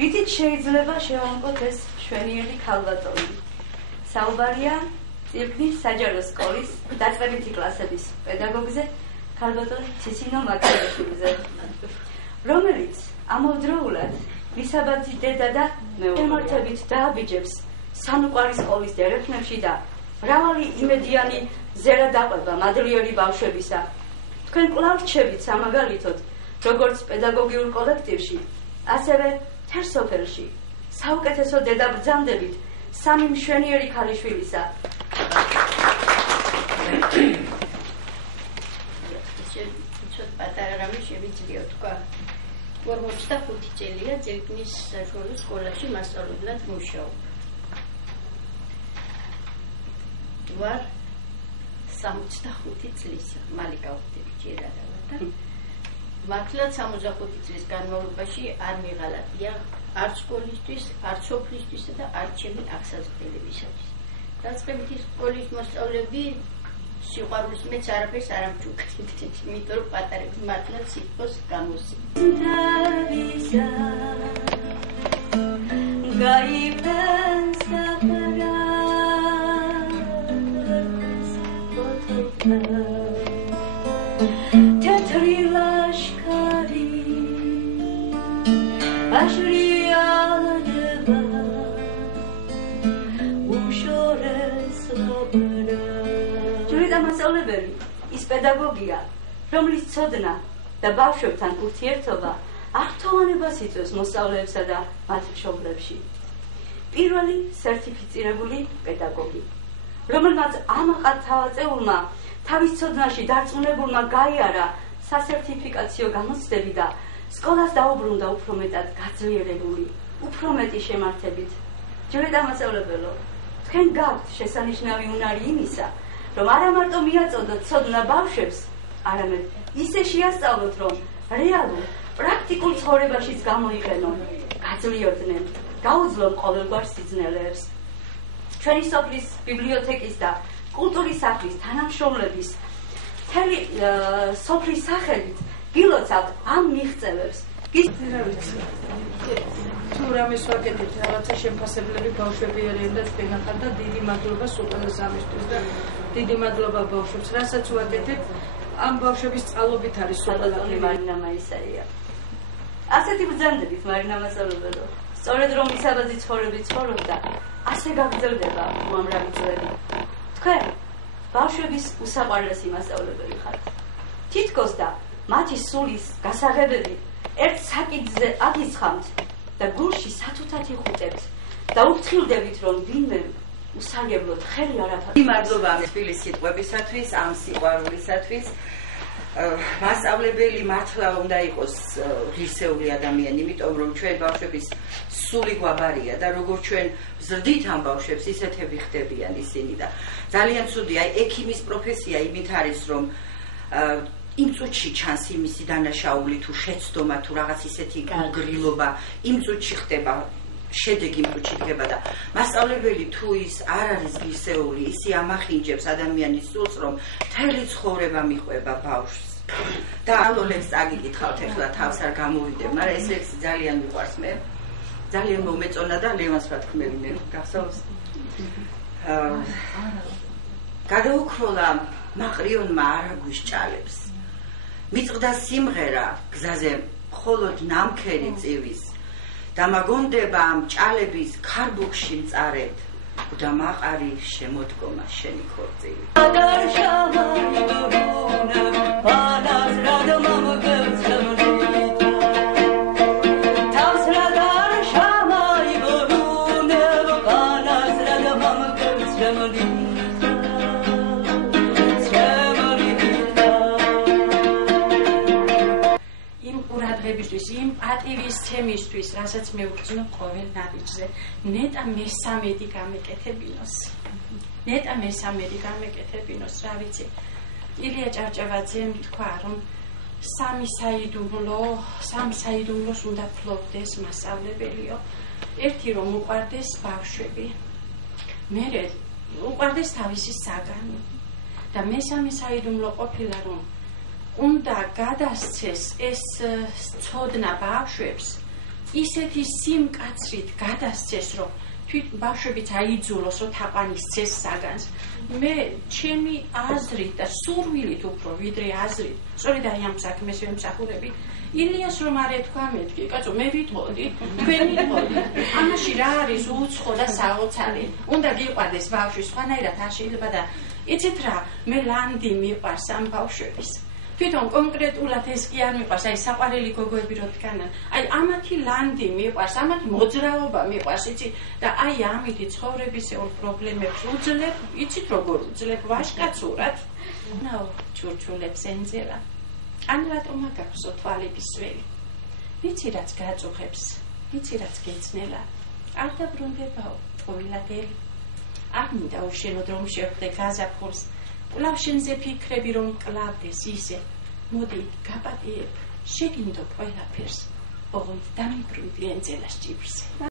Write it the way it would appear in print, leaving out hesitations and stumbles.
რითიც შეიძლება შევამკოთ ეს მშვენიერი ქალბატონი. საუბარია წირკნის საჯარო სკოლის დაწყებითი კლასების პედაგოგზე, ქალბატონ ცისინო მაკერაშვილზე, რომელიც ამავდროულად მისაბაძი დედა და მეომართებით დააბიჯებს სანუკვარი სკოლის დერეფნებში და მრავალი იმედიანი ზერა დაყვება მადლიერი ბავშვებისა. თქვენ კვლავ რჩებით სამაგალითოდ, როგორც პედაგოგიურ კოლექტივში, ასევე მთელ სოფელში საუკეთესო დედა ბრძანდებით სამი მშვენიერი ქალიშვილისა. ცოტ პატარა რამე შევიძლია თქვა. 45 წელია წირკნის საშუალო სკოლაში მასწავლებლად მუშაობ. ვარ 65 წლისა, მალე გავხდები ჯერადავად. მართლაც 65 წლის განმავლობაში არ მიღალატია არც სკოლისთვის, არც სოფლისთვისა და არც ჩემი აღსაზრდებებისათვის. დაწყებითი სკოლის მოსწავლეები სიყვარულს მეც არაფერს არ ამჩუქრით, იმიტომ რომ პატარებს მართლაც სიტყვას გამოსცემს. თეთრი ლაშქარი აშრიალდება უშორეს ლაბრა. ჯვრიდა მასწავლებელი ის პედაგოგია, რომლის ცოდნა და ბავშვებთან ურთიერთობა აღთხოვანებას იწვევს მოსწავლეებსა და მათ მშობლებში. პირველი სერტიფიცირებული პედაგოგი, რომელმაც ამაყად თავაწეულმა თავის ცოდნაში დარწმუნებულმა გაიარა სასერტიფიკაციო გამოცდები და სკოლას დაუბრუნდა უფრო მეტად გაძლიერებული, უფრო მეტი შემართებით. ჯვრიდა მასწავლებელო, თქვენ გაქვთ შესანიშნავი უნარი იმისა, რომ არა მარტო მიაწოდოთ ცოდნა ბავშვებს, არამედ ისე შეასწავლოთ, რომ რეალურ, პრაქტიკულ ცხოვრებაშიც გამოიყენონ, გაძლიერდნენ, გაუძლონ ყოველგვარ სიძნელეებს. ჩვენი სოფლის ბიბლიოთეკის და კულტურის სახლის თანამშრომლების მთელი სოფლის სახელით გილოცავთ ამ მიღწევებს. თუ რამეს ვაკეთებთ, რაღაცა შემფასებლები ბავშვები არიან და თქვენახან და დიდი მადლობა სულ ყველას ამისთვის და დიდი მადლობა ბავშვებს, რასაც ვაკეთებთ, ამ ბავშვების წყალობით არის სულ ყველაფერი. მარინა მაისაია. ასეთი ბრძანდებით მარინა მასწავლებელო, სწორედ რომ მისაბაძი ცხოვრებით ცხოვრობდა, ასე გაგრძელდება უამრავი წლები. თქვენ ბავშვების უსაყვარლესი მასწავლებელი ხართ. თითქოს და მათი სულის გასაღებები ერთ საკითხზე აკიცხავთ და გულში სათუთად იხუტებთ და უფრთხილდებით, რომ ვინმე უსარგებლოდ ხელი არაფარ. მადლობა ამ თბილი სიტყვებისათვის, ამ სიყვარულისათვის. მასწავლებელი მართლა უნდა იყოს ღირსეული ადამიანი, იმიტომ რომ ჩვენ ბავშვების სული გვაბარია და როგორც ჩვენ ზრდით ამ ბავშვებს, ისეთები ხდებიან ისინი და ძალიან ცუდია. ექიმის პროფესია იმით არის, რომ იმ წუთში ჩანს იმისი დანაშაული თუ შეცდომა თუ რაღაც ისეთი გრილობა, იმ წუთში ხდება შედეგი მწუჩი დგება და მასწავლებელი თუ ის არ არის ღირსეული, ისი ამახინჯებს ადამიანის სულს, რომ მთელი ცხოვრება მიყვება ბავშვს. და ალო ლექსს აგიკითხავთ ახლა თავს არ გამოვიდებ, მაგრამ ეს ლექსი ძალიან მიყვარს მე. ძალიან მომეწონა და ლევანს ვათქმევი მე გახსოვს. გადაუქროლა მაყრიონმა არაგვის ჭალებს. მიწყდა სიმღერა გზაზე მხოლოდ ნამქერი წივის. და მაგონდება ამ ჭალების ქარბუქში მწარედ და მაყარი შემოდგომა შენი ქორწილი. იმ პატივის თემისთვის, რასაც მე ვგრძნობ ყოველ ნაბიჯზე, ნეტა მესამედი გამეკეთებინოს. ნეტა მესამედი გამეკეთებინოს, რა ვიცი. ილია ჭავჭავაძემ თქვა, რომ სამი საიდუმლოს უნდა ფლობდეს მასწავლებელიო. ერთი რომ უყვარდეს ბავშვები, მერე უყვარდეს თავისი საგანი და მესამე საიდუმლო ყოფილა რომ უნდა გადასცეს ეს ცოდნა ბავშვებს ისეთი სიმკაცრით გადასცეს რომ თვით ბავშვებიც აიძულოს რომ თაყვანისცეს საგანს მე ჩემი აზრით და სურვილით უფრო ვიდრე აზრით სწორედ აი ამ საქმეს ვემსახურები ილიას რომ არ ეთქვა მეთქი კაცო მე ვიტყოდი თქვენ ვიტყოდი ამაში რა არის უცხო და საოცარი უნდა გიყვარდეს ბავშვი სხვანაირად არ შეიძლება და იცით რა მე ლანდი მიყვარს ამ ბავშვების თვითონ კონკრეტულად ეს კი არ მიყვარს აი საყვარელი გოგოები რო დგანან აი ამათი ლანდი მიყვარს ამათი მოძრაობა მიყვარს იცი და აი ამითი ცხოვრებისეულ პრობლემებს უძლებ იცით როგორ უძლებ ვაშკაცურად ნაო ჩურჩულებს ენძელა ან რატომ აგაქვსო თვალების ველი ვიცი რაც გაწუხებს ვიცი რაც გეცნელა არ დაბრუნდებაო ყოველადელი არ მინდა უშენოდ რომ შევხვდე გაზაფხულს კვლავ შენზე ფიქრები რომ კლავდეს ისე მოდი გაპატიებ შეგინდო ყველაფერს ოღონდ დამიბრუნდი ენძელას ჭიბრზე